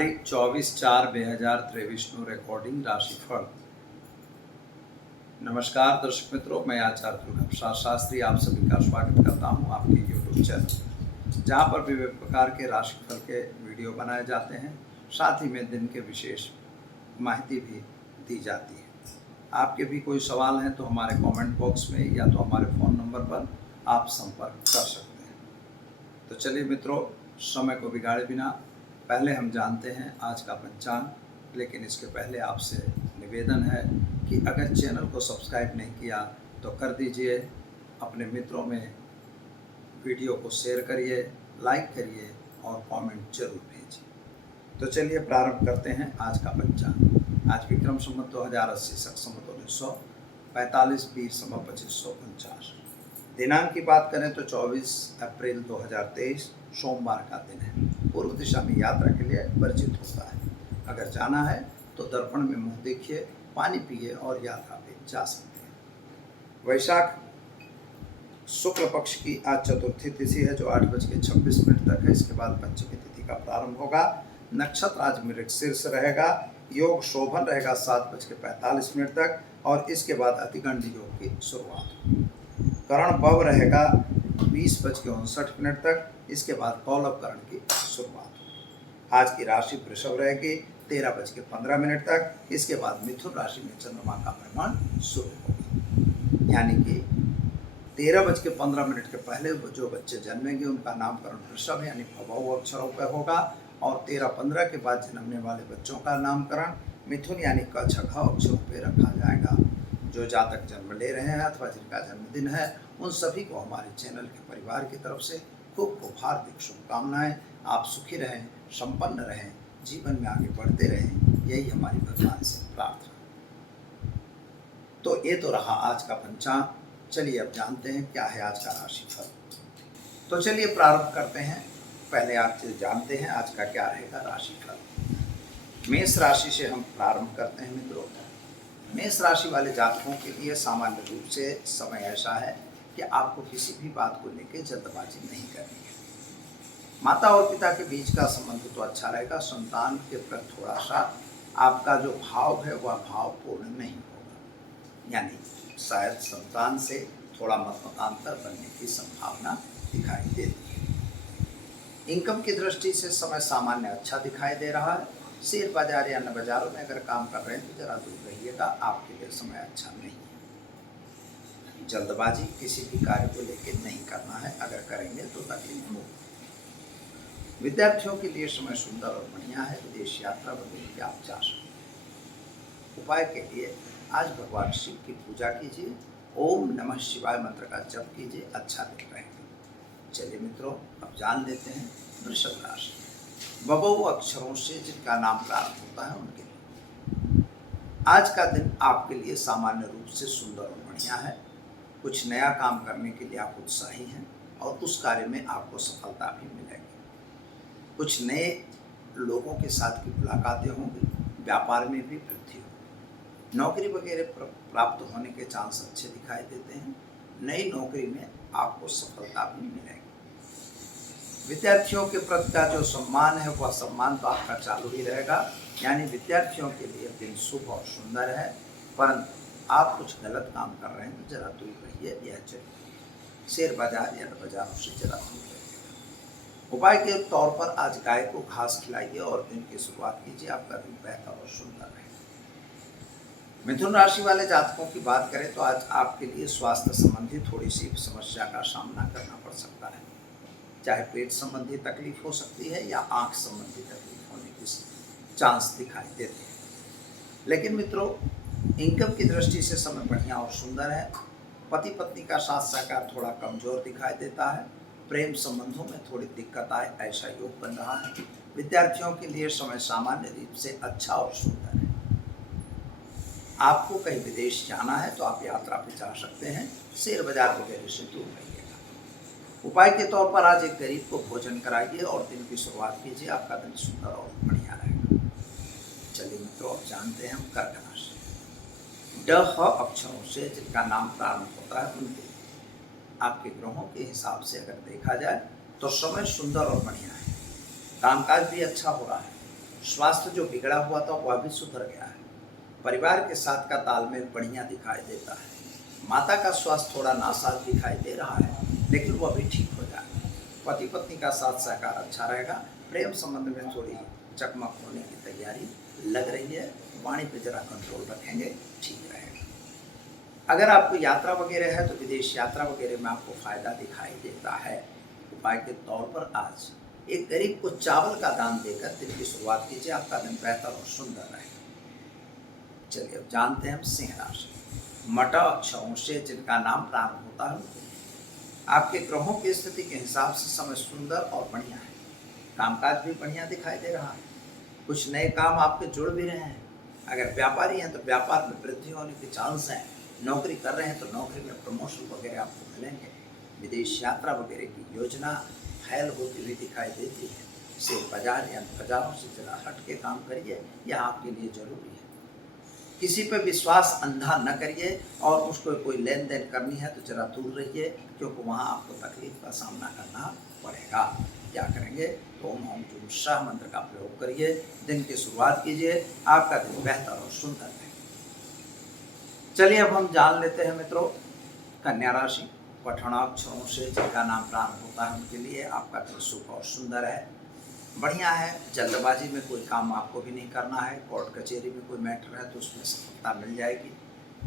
તારીખ 24/4/2023 રેકોર્ડિંગ राशिफल। नमस्कार दर्शक मित्रों, मैं आचार्य दुर्गा प्रसाद शास्त्री आप सभी का स्वागत करता हूं आपके यूट्यूब चैनल, जहां पर विभिन्न प्रकार के राशिफल के वीडियो बनाए जाते हैं। साथ ही में दिन के विशेष माहिती भी दी जाती है। आपके भी कोई सवाल हैं तो हमारे कमेंट बॉक्स में या तो हमारे फ़ोन नंबर पर आप संपर्क कर सकते हैं। तो चलिए मित्रों, समय को बिगाड़े बिना पहले हम जानते हैं आज का पंचांग। लेकिन इसके पहले आपसे निवेदन है कि अगर चैनल को सब्सक्राइब नहीं किया तो कर दीजिए, अपने मित्रों में वीडियो को शेयर करिए, लाइक करिए और कमेंट जरूर भेजिए। तो चलिए प्रारंभ करते हैं आज का पंचांग। आज विक्रम संवत 2080 शक संवत 1945 बीर संवत 2549। दिनांक की बात करें तो 24 अप्रैल 2023 सोमवार का दिन है। पूर्व दिशा में यात्रा के लिए वर्जित होता है। अगर जाना है तो दर्पण में मुंह देखिए, पानी पिए और यात्रा पे जा सकते हैं। वैशाख शुक्ल पक्ष की आज चतुर्थी तिथि है जो 8:26 तक है। इसके बाद पंचमी तिथि का प्रारंभ होगा। नक्षत्र आज मृगशीर्ष रहेगा। योग शोभन रहेगा 7:45 तक और इसके बाद अतिगंड योग की शुरुआत होगी। करण बव रहेगा 20:59 तक। इसके बाद कौलव करण की शुरुआत होगी। आज की राशि वृषभ रहेगी 13:15 तक। इसके बाद मिथुन राशि में चंद्रमा का भ्रमण शुरू होगा। यानी कि 13:15 के पहले जो बच्चे जन्मेंगे उनका नामकरण वृषभ यानी भव अक्षरों पर होगा और 13:15 के बाद जन्मने वाले बच्चों का नामकरण मिथुन यानी क छ घ अक्षरों पर रखा जाएगा। जो जातक जन्म ले रहे हैं अथवा जिनका जन्मदिन है उन सभी को हमारे चैनल के परिवार की तरफ से खूब खूब हार्दिक शुभकामनाएं। आप सुखी रहें, संपन्न रहें, जीवन में आगे बढ़ते रहें, यही हमारी भगवान से प्रार्थना। तो ये तो रहा आज का पंचांग। चलिए अब जानते हैं क्या है आज का राशिफल। तो चलिए प्रारंभ करते हैं। पहले आप जानते हैं आज का क्या रहेगा राशिफल। मेष राशि से हम प्रारंभ करते हैं मित्रों। मेष राशि वाले जातकों के लिए सामान्य रूप से समय ऐसा है कि आपको किसी भी बात को लेकर जल्दबाजी नहीं करनी है। माता और पिता के बीच का संबंध तो अच्छा रहेगा। संतान के प्रति थोड़ा सा आपका जो भाव है वह भावपूर्ण नहीं होगा, यानी शायद संतान से थोड़ा मतमतांतर बनने की संभावना दिखाई देती है। इनकम की दृष्टि से समय सामान्य अच्छा दिखाई दे रहा है। शेयर बाजार या अन्य बाजारों में अगर काम कर रहे हैं तो जरा दूर रहिएगा, आपके लिए समय अच्छा नहीं है। जल्दबाजी किसी भी कार्य को लेकर नहीं करना है, अगर करेंगे तो तकलीफ होगी। विद्यार्थियों के लिए समय सुंदर और बढ़िया है। विदेश यात्रा वगैरह के आप जा सकते। उपाय के लिए आज भगवान शिव की पूजा कीजिए, ओम नमः शिवाय मंत्र का जप कीजिए, अच्छा दिन रहेगा। चलिए मित्रों, अब जान लेते हैं वृषभ राशि। बबौ अक्षरों से जिनका नाम प्रारंभ होता है उनके लिए आज का दिन आपके लिए सामान्य रूप से सुंदर और बढ़िया है। कुछ नया काम करने के लिए आप उत्साही हैं और उस कार्य में आपको सफलता भी मिलेगी। कुछ नए लोगों के साथ की मुलाकातें होंगी। व्यापार में भी वृद्धि होगी। नौकरी वगैरह प्राप्त होने के चांस अच्छे दिखाई देते हैं। नई नौकरी में आपको सफलता भी मिलेगी। विद्यार्थियों के प्रति का जो सम्मान है वह सम्मान तो आपका चालू ही रहेगा। यानी विद्यार्थियों के लिए दिन शुभ और सुंदर है, परंतु आप कुछ गलत काम कर रहे हैं तो जरा दूर रहिए, यह चाहिए। शेयर बाजार या बाजारों से जरा दूर रहिएगा। उपाय के तौर पर आज गाय को घास खिलाइए और दिन की शुरुआत कीजिए, आपका दिन बेहतर और सुंदर रहेगा। मिथुन राशि वाले जातकों की बात करें तो आज आपके लिए स्वास्थ्य संबंधी थोड़ी सी समस्या का सामना करना पड़ सकता है। चाहे पेट संबंधी तकलीफ हो सकती है या आंख संबंधी तकलीफ होने की चांस दिखाई देते हैं। लेकिन मित्रों, इनकम की दृष्टि से समय बढ़िया और सुंदर है। पति पत्नी का साथ सहकार थोड़ा कमजोर दिखाई देता है। प्रेम संबंधों में थोड़ी दिक्कत आए ऐसा योग बन रहा है। विद्यार्थियों के लिए समय सामान्य रूप से अच्छा और सुंदर है। आपको कहीं विदेश जाना है तो आप यात्रा पे जा सकते हैं। शेयर बाजार वगैरह से दूर रहिएगा। उपाय के तौर पर आज एक गरीब को भोजन कराइए और दिन की शुरुआत कीजिए, आपका दिन सुंदर और बढ़िया रहेगा। चलिए मित्रों, अब जानते हैं हम कर्क राशि। ड ह अक्षरों से जिनका नाम प्रारंभ होता है उनके आपके ग्रहों के हिसाब से अगर देखा जाए तो समय सुंदर और बढ़िया है। कामकाज भी अच्छा हो रहा है। स्वास्थ्य जो बिगड़ा हुआ था वह भी सुधर गया है। परिवार के साथ का तालमेल बढ़िया दिखाई देता है। माता का स्वास्थ्य थोड़ा नासाज दिखाई दे रहा है, लेकिन वह भी ठीक हो जाएगा। पति पत्नी का साथ सहकार अच्छा रहेगा। प्रेम संबंध में थोड़ी चकमक होने की तैयारी लग रही है। वाणी पे जरा कंट्रोल रखेंगे, ठीक रहेगा। अगर आपको यात्रा वगैरह है तो विदेश यात्रा वगैरह में आपको फायदा दिखाई देता है। उपाय के तौर पर आज एक गरीब को चावल का दान देकर दिन की शुरुआत कीजिए। आपका दिन बेहतर और सुंदर रहेगा। चलिए अब जानते हैं हम सिंह राशि। मट अक्षरों से जिनका नाम प्रारंभ होता है आपके ग्रहों की स्थिति के हिसाब से समय सुंदर और बढ़िया है। कामकाज भी बढ़िया दिखाई दे रहा है। कुछ नए काम आपके जुड़ भी रहे हैं। अगर व्यापारी हैं तो व्यापार में वृद्धि होने के चांस हैं। नौकरी कर रहे हैं तो नौकरी में प्रमोशन वगैरह आपको मिलेंगे। विदेश यात्रा वगैरह की योजना फैल होती हुई दिखाई देती है। शेयर बाजार या बाजारों से जरा हट के काम करिए, यह आपके लिए जरूरी है। किसी पर विश्वास अंधा न करिए और उसको कोई लेन देन करनी है तो जरा दूर रहिए, क्योंकि वहाँ आपको तकलीफ का सामना करना पड़ेगा। क्या करेंगे तो ओम हम जुम शाह मंत्र का प्रयोग करिए। दिन की शुरुआत कीजिए, आपका दिन बेहतर और सुंदर रहेगा। चलिए अब हम जान लेते हैं मित्रों कन्या राशि। पठणाक्षरों से जिनका नाम प्रारंभ होता है उनके लिए आपका दिन शुभ और सुंदर है, बढ़िया है। जल्दबाजी में कोई काम आपको भी नहीं करना है। कोर्ट कचहरी में कोई मैटर है तो उसमें सफलता मिल जाएगी।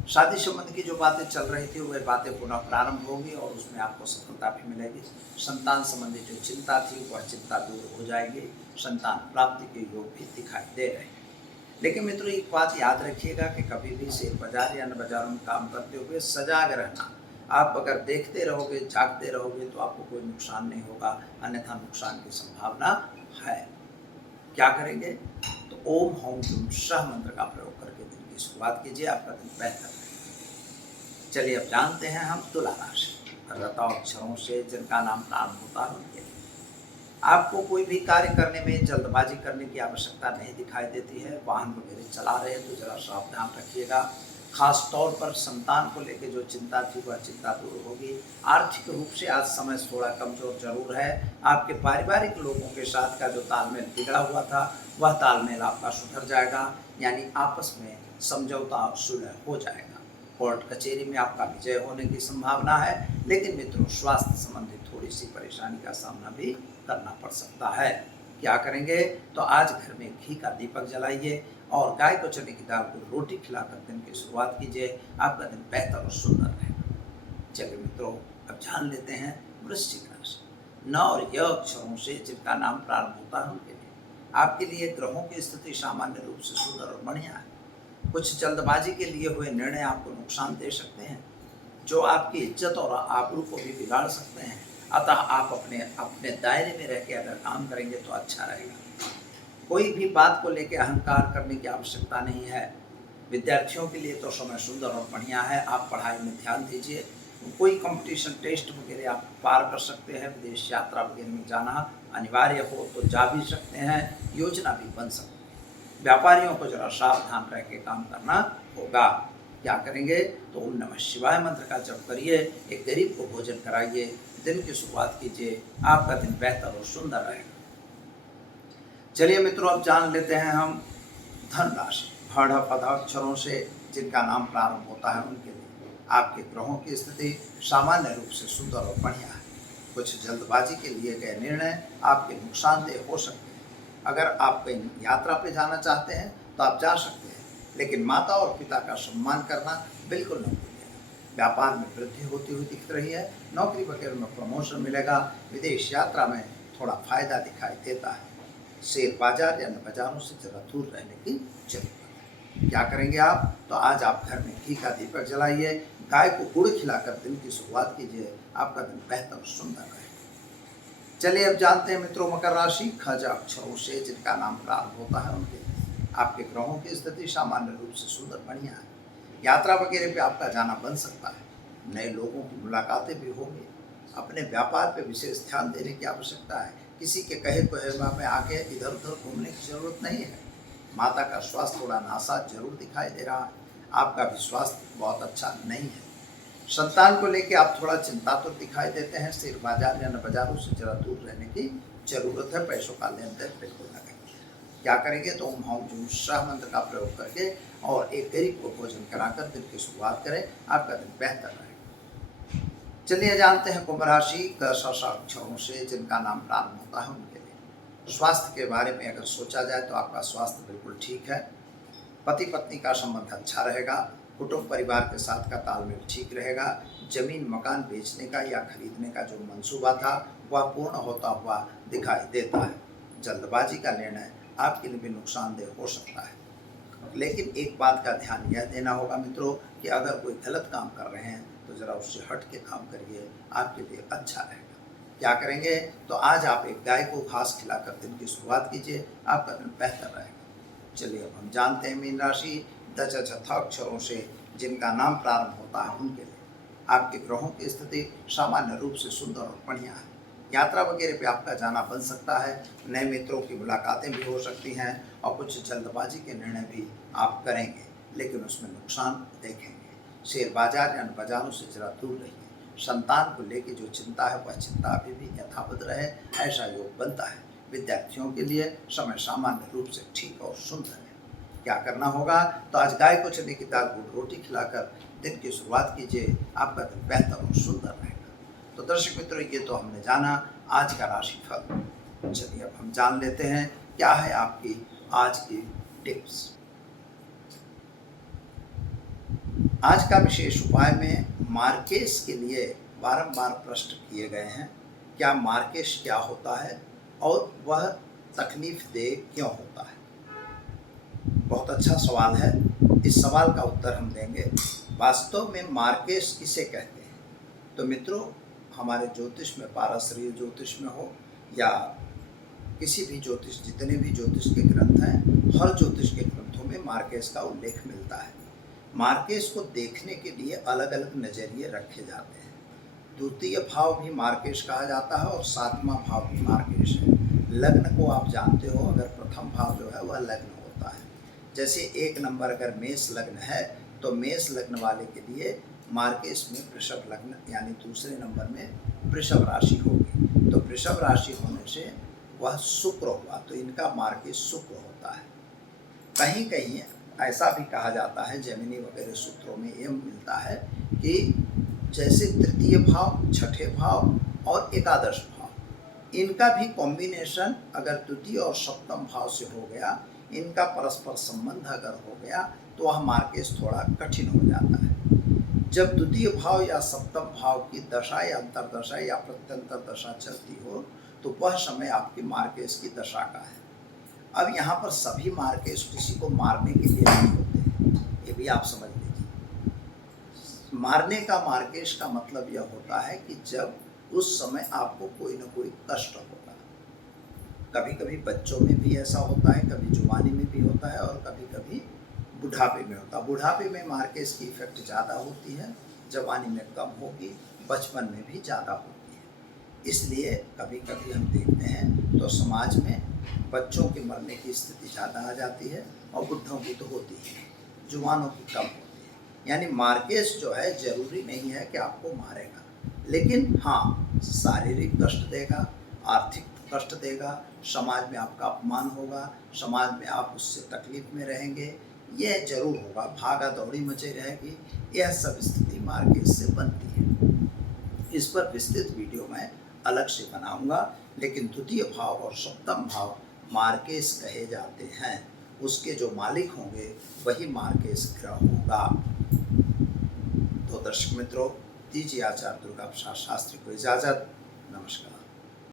शादी संबंध की जो बातें चल रही थी वह बातें पुनः प्रारंभ होंगी और उसमें आपको सफलता भी मिलेगी। संतान संबंधी जो चिंता थी वह चिंता दूर हो जाएगी। संतान प्राप्ति के योग भी दिखाई दे रहे हैं। लेकिन मित्रों एक बात याद रखिएगा कि कभी भी शेयर बाजार या अन्य बाजारों में काम करते हुए सजाग रहना। आप अगर देखते रहोगे, जागते रहोगे तो आपको कोई नुकसान नहीं होगा, अन्यथा नुकसान की संभावना है। क्या करेंगे तो ओम हौम जुम शाह मंत्र का प्रयोग करके दिन की शुरुआत कीजिए, आपका दिन बेहतर रहेगा। चलिए अब जानते हैं हम तुला राशि। रता अक्षरों से जिनका नाम प्रारंभ होता है उनके लिए आपको कोई भी कार्य करने में जल्दबाजी करने की आवश्यकता नहीं दिखाई देती है। वाहन वगैरह चला रहे हैं तो जरा सावधान रखिएगा। खास तौर पर संतान को लेकर जो चिंता थी वह चिंता दूर होगी। आर्थिक रूप से आज समय थोड़ा कमजोर जरूर है। आपके पारिवारिक लोगों के साथ का जो तालमेल बिगड़ा हुआ था वह तालमेल आपका सुधर जाएगा, यानी आपस में समझौता और सुलह हो जाएगा। कोर्ट कचहरी में आपका विजय होने की संभावना है, लेकिन मित्रों स्वास्थ्य संबंधी थोड़ी सी परेशानी का सामना भी करना पड़ सकता है। क्या करेंगे तो आज घर में घी का दीपक जलाइए और गाय को चने की दाल को रोटी खिलाकर दिन की शुरुआत कीजिए, आपका दिन बेहतर और सुंदर रहेगा। चलिए मित्रों अब जान लेते हैं वृश्चिक राशि। न और य अक्षरों से जिनका नाम प्रारंभ होता है उनके लिए आपके लिए ग्रहों की स्थिति सामान्य रूप से सुंदर और बढ़िया है। कुछ जल्दबाजी के लिए हुए निर्णय आपको नुकसान दे सकते हैं, जो आपकी इज्जत और आबरू को भी बिगाड़ सकते हैं। अतः आप अपने अपने दायरे में रह के अगर काम करेंगे तो अच्छा रहेगा। कोई भी बात को लेकर अहंकार करने की आवश्यकता नहीं है। विद्यार्थियों के लिए तो समय सुंदर और बढ़िया है। आप पढ़ाई में ध्यान दीजिए। कोई कंपटीशन टेस्ट वगैरह आप पार कर सकते हैं। विदेश यात्रा वगैरह में जाना अनिवार्य हो तो जा भी सकते हैं, योजना भी बन सकती है। व्यापारियों को जरा सावधान रह के काम करना होगा। क्या करेंगे तो ओम नमः शिवाय मंत्र का जप करिए, एक गरीब को भोजन कराइए, दिन की शुरुआत कीजिए, आपका दिन बेहतर और सुंदर रहेगा। चलिए मित्रों अब जान लेते हैं हम धन राशि। भड़ पद अक्षरों से जिनका नाम प्रारंभ होता है उनके लिए आपके ग्रहों की स्थिति सामान्य रूप से सुंदर और बढ़िया है। कुछ जल्दबाजी के लिए गए निर्णय आपके नुकसानदेह हो सकते हैं। अगर आप कहीं यात्रा पे जाना चाहते हैं तो आप जा सकते हैं, लेकिन माता और पिता का सम्मान करना बिल्कुल न भूलिएगा। व्यापार में वृद्धि होती हुई दिख रही है। नौकरी वगैरह में प्रमोशन मिलेगा। विदेश यात्रा में थोड़ा फायदा दिखाई देता है। शेयर बाजार या बाजारों से जरा दूर रहने की जरूरत है। क्या करेंगे आप तो आज आप घर में घी का दीपक जलाइए, गाय को गुड़ खिलाकर दिन की शुरुआत कीजिए, आपका दिन बेहतर और सुंदर रहेगा। चलिए अब जानते हैं मित्रों मकर राशि। खज अक्षरों से जिनका नाम प्रारंभ होता है उनके आपके ग्रहों की स्थिति सामान्य रूप से सुंदर बढ़िया है। यात्रा वगैरह पे आपका जाना बन सकता है। नए लोगों की मुलाकातें भी होंगी। अपने व्यापार पे विशेष ध्यान देने की आवश्यकता है। किसी के कहे कहेवा में आके इधर उधर घूमने की जरूरत नहीं है। माता का स्वास्थ्य थोड़ा नासाज जरूर दिखाई दे रहा है। आपका भी स्वास्थ्य बहुत अच्छा नहीं है। संतान को लेकर आप थोड़ा चिंतातुर दिखाई देते हैं। शेयर बाजार या बाजारों से जरा दूर रहने की जरूरत है। पैसों का लेन देन बिल्कुल न करें। क्या करेंगे तो ओम हौम जूं शाह मंत्र का प्रयोग करके और एक गरीब को भोजन कराकर दिन की शुरुआत करें, आपका दिन बेहतर रहेगा। चलिए जानते हैं कुंभ राशि का अक्षरों से जिनका नाम प्रारंभ होता है उनके लिए स्वास्थ्य के बारे में अगर सोचा जाए तो आपका स्वास्थ्य बिल्कुल ठीक है। पति पत्नी का संबंध अच्छा रहेगा। कुटुंब परिवार के साथ का तालमेल ठीक रहेगा। जमीन मकान बेचने का या खरीदने का जो मंसूबा था वह पूर्ण होता हुआ दिखाई देता है। जल्दबाजी का निर्णय आपके लिए भी नुकसानदेह हो सकता है, लेकिन एक बात का ध्यान यह देना होगा मित्रों कि अगर कोई गलत काम कर रहे हैं तो ज़रा उससे हट के काम करिए, आपके लिए अच्छा रहेगा। क्या करेंगे तो आज आप एक गाय को घास खिलाकर दिन की शुरुआत कीजिए, आपका दिन बेहतर रहेगा। चलिए अब हम जानते हैं मीन राशि दच अक्षरों से जिनका नाम प्रारंभ होता है उनके लिए आपके ग्रहों की स्थिति सामान्य रूप से सुंदर और बढ़िया है। यात्रा वगैरह पे आपका जाना बन सकता है, नए मित्रों की मुलाकातें भी हो सकती हैं और कुछ जल्दबाजी के निर्णय भी आप करेंगे, लेकिन उसमें नुकसान देखेंगे। शेयर बाजार या बाजारों से जरा दूर रहिए। संतान को लेकर जो चिंता है वह चिंता अभी भी यथावत रहे, ऐसा योग बनता है। विद्यार्थियों के लिए समय सामान्य रूप से ठीक और सुंदर है। क्या करना होगा तो आज गाय को चने की दाल गुड़ रोटी खिलाकर दिन की शुरुआत कीजिए, आपका दिन बेहतर और सुंदर रहेगा। तो दर्शक मित्रों ये तो हमने जाना आज का राशिफल। चलिए अब हम जान लेते हैं क्या है आपकी आज की टिप्स। आज का विशेष उपाय में मार्केश के लिए बारंबार प्रश्न किए गए हैं। क्या मार्केश क्या होता है और वह तकलीफ दे क्यों होता है? बहुत अच्छा सवाल है। इस सवाल का उत्तर हम देंगे। वास्तव में मार्केश किसे कहते हैं? तो मित्रों हमारे ज्योतिष में पारस्परिक ज्योतिष में हो या किसी भी ज्योतिष जितने भी ज्योतिष के ग्रंथ हैं, हर ज्योतिष के ग्रंथों में मार्केश का उल्लेख मिलता है। मार्केश को देखने के लिए अलग अलग नज़रिए रखे जाते हैं। द्वितीय भाव भी मार्केश कहा जाता है और सातवां भाव भी मार्केश है। लग्न को आप जानते हो, अगर प्रथम भाव जो है वह लग्न होता है। जैसे 1 नंबर अगर मेष लग्न है तो मेष लग्न वाले के लिए मार्केश में वृषभ लग्न यानी दूसरे नंबर में वृषभ राशि होगी। तो वृषभ राशि होने से वह शुक्र हुआ, तो इनका मार्केश शुक्र होता है। कहीं कहीं ऐसा भी कहा जाता है, जेमिनी वगैरह सूत्रों में यह मिलता है कि जैसे तृतीय भाव, छठे भाव और एकादश भाव, इनका भी कॉम्बिनेशन अगर द्वितीय और सप्तम भाव से हो गया, इनका परस्पर संबंध अगर हो गया तो वह मार्केश थोड़ा कठिन हो जाता है। जब द्वितीय भाव या सप्तम भाव की दशा या अंतरदशा या प्रत्यंतर दशा चलती हो तो वह समय आपकी मार्केश की दशा का है। अब यहाँ पर सभी मार्केश किसी को मारने के लिए नहीं होते हैं, ये भी आप समझ लीजिए। मारने का मार्केश का मतलब यह होता है कि जब उस समय आपको कोई ना कोई कष्ट होगा। कभी कभी बच्चों में भी ऐसा होता है, कभी जुबानी में भी होता है और कभी कभी बुढ़ापे में होता है। बुढ़ापे में मार्केश की इफेक्ट ज़्यादा होती है, जवानी में कम होगी, बचपन में भी ज़्यादा होती है। इसलिए कभी कभी हम देखते हैं तो समाज में बच्चों के मरने की स्थिति ज़्यादा आ जाती है और बुढ़ों की तो होती है, जुवानों की कम होती है। यानी मार्केश जो है ज़रूरी नहीं है कि आपको मारेगा, लेकिन हाँ शारीरिक कष्ट देगा, आर्थिक कष्ट देगा, समाज में आपका अपमान होगा, समाज में आप उससे तकलीफ में रहेंगे, यह जरूर होगा। भागा दौड़ी मची रहेगी, यह सब स्थिति मार्केश से बनती है। इस पर विस्तृत वीडियो मैं अलग से बनाऊंगा, लेकिन द्वितीय भाव और सप्तम भाव मार्केश कहे जाते हैं। उसके जो मालिक होंगे वही मार्केश ग्रह होगा। तो दर्शक मित्रों, दीजिए आचार्य दुर्गा प्रसाद शास्त्री को इजाज़त।